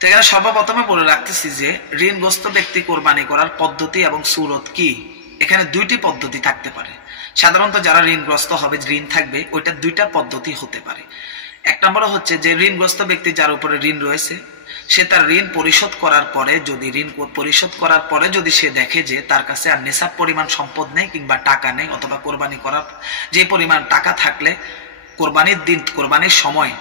তো এখানে সর্বপ্রথমে বলে রাখতেছি যে ঋণগ্রস্ত ব্যক্তি কোরবানি করার পদ্ধতি এবং সুরত কি। এখানে দুইটি পদ্ধতি থাকতে পারে। সাধারণত যারা ঋণগ্রস্ত হবে, ঋণ থাকবে, ওইটা দুইটা পদ্ধতি হতে পারে। এক নম্বর হচ্ছে যে ঋণগ্রস্ত ব্যক্তি যার উপরে ঋণ রয়েছে, সে তার ঋণ পরিশোধ করার পরে যদি সে দেখে যে তার কাছে আর নেশাব পরিমাণ সম্পদ নেই কিংবা টাকা নেই, অথবা কোরবানি করার যে পরিমাণ টাকা থাকলে কোরবানির সময়,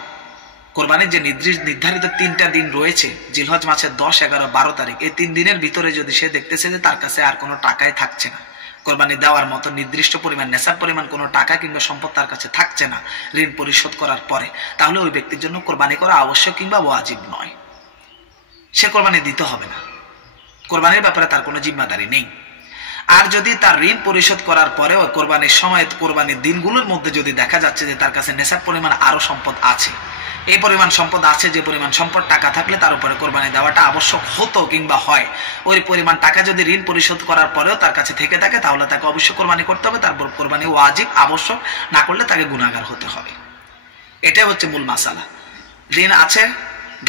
কোরবানির যে নির্ধারিত 3টা দিন রয়েছে, জিলহজ মাসের 10, 11, 12 তারিখ, এই 3 দিনের ভিতরে যদি সে দেখতেছে যে তার কাছে আর কোনো টাকাই থাকছে না, কোরবানি দেওয়ার মতো নির্দিষ্ট পরিমাণ নেশাব পরিমাণ কোনো টাকা কিংবা সম্পদ তার কাছে থাকছে না ঋণ পরিশোধ করার পরে, তাহলে ওই ব্যক্তির জন্য কোরবানি করা আবশ্যক কিংবা ওয়াজিব নয়। সে কোরবানি দিতে হবে না, কোরবানির ব্যাপারে তার কোনো জিম্মাদারি নেই। আর যদি তার ঋণ পরিশোধ করার পরেও কোরবানির সময়, কোরবানির দিনগুলোর মধ্যে যদি দেখা যাচ্ছে যে তার কাছে নেশাব পরিমাণ আরো সম্পদ আছে, এই পরিমাণ সম্পদ আছে, যে পরিমাণ সম্পদ টাকা থাকলে তার উপরে কোরবানি দেওয়াটা আবশ্যক হতো কিংবা হয়, ওই পরিমাণ টাকা যদি ঋণ পরিশোধ করার পরেও তার কাছে থেকে থাকে, তাহলে তাকে অবশ্যই কোরবানি করতে হবে। তারপর কোরবানি ওয়াজিব, আবশ্যক, না করলে তাকে গুনাহগার হতে হবে। এটাই হচ্ছে মূল মাসালা। ঋণ আছে,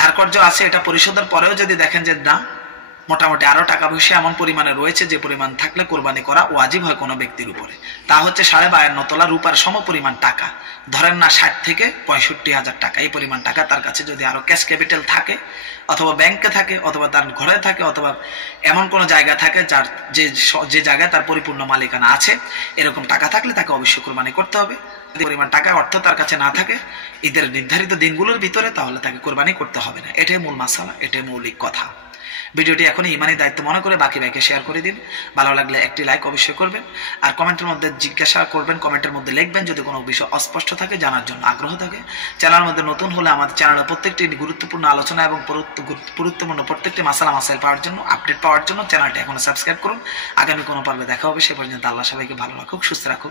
ধারকর্য আছে, এটা পরিশোধের পরেও যদি দেখেন যে না, মোটামুটি আরো টাকা পয়সা এমন পরিমাণে রয়েছে যে পরিমাণ থাকলে কোরবানি করা ওয়াজিব হয় কোনো ব্যক্তির উপরে, তা হচ্ছে 52.5 তোলা রূপার সম পরিমাণ টাকা। ধরেন না 60 থেকে 65,000 টাকা, এই পরিমাণ টাকা তার কাছে যদি আরো ক্যাশ ক্যাপিটাল থাকে, অথবা ব্যাংকে থাকে, অথবা তার ঘরে থাকে, অথবা এমন কোনো জায়গা থাকে যার যে জায়গায় তার পরিপূর্ণ মালিকানা আছে, এরকম টাকা থাকলে তাকে অবশ্যই কোরবানি করতে হবে। যদি পরিমাণ টাকা অর্থ তার কাছে না থাকে ঈদের নির্ধারিত দিনগুলোর ভিতরে, তাহলে তাকে কোরবানি করতে হবে না। এটাই মূল মাসালা, এটাই মৌলিক কথা। ভিডিওটি এখনই ইমানি দায়িত্ব মনে করে বাকি ভাইকে শেয়ার করে দিন। ভালো লাগলে একটি লাইক অবশ্যই করবেন, আর কমেন্টের মধ্যে জিজ্ঞাসা করবেন, কমেন্টের মধ্যে লিখবেন যদি কোনো বিষয় অস্পষ্ট থাকে, জানার জন্য আগ্রহ থাকে। চ্যানেলের মধ্যে নতুন হলে আমাদের চ্যানেলের প্রত্যেকটি গুরুত্বপূর্ণ আলোচনা এবং গুরুত্বপূর্ণ প্রত্যেকটি মাসাইল পাওয়ার জন্য, আপডেট পাওয়ার জন্য চ্যানেলটি এখনো সাবস্ক্রাইব করুন। আগামী কোনো পর্বে দেখা হবে, সে পর্যন্ত আল্লাহ সবাইকে ভালো রাখুক, সুস্থ রাখুক।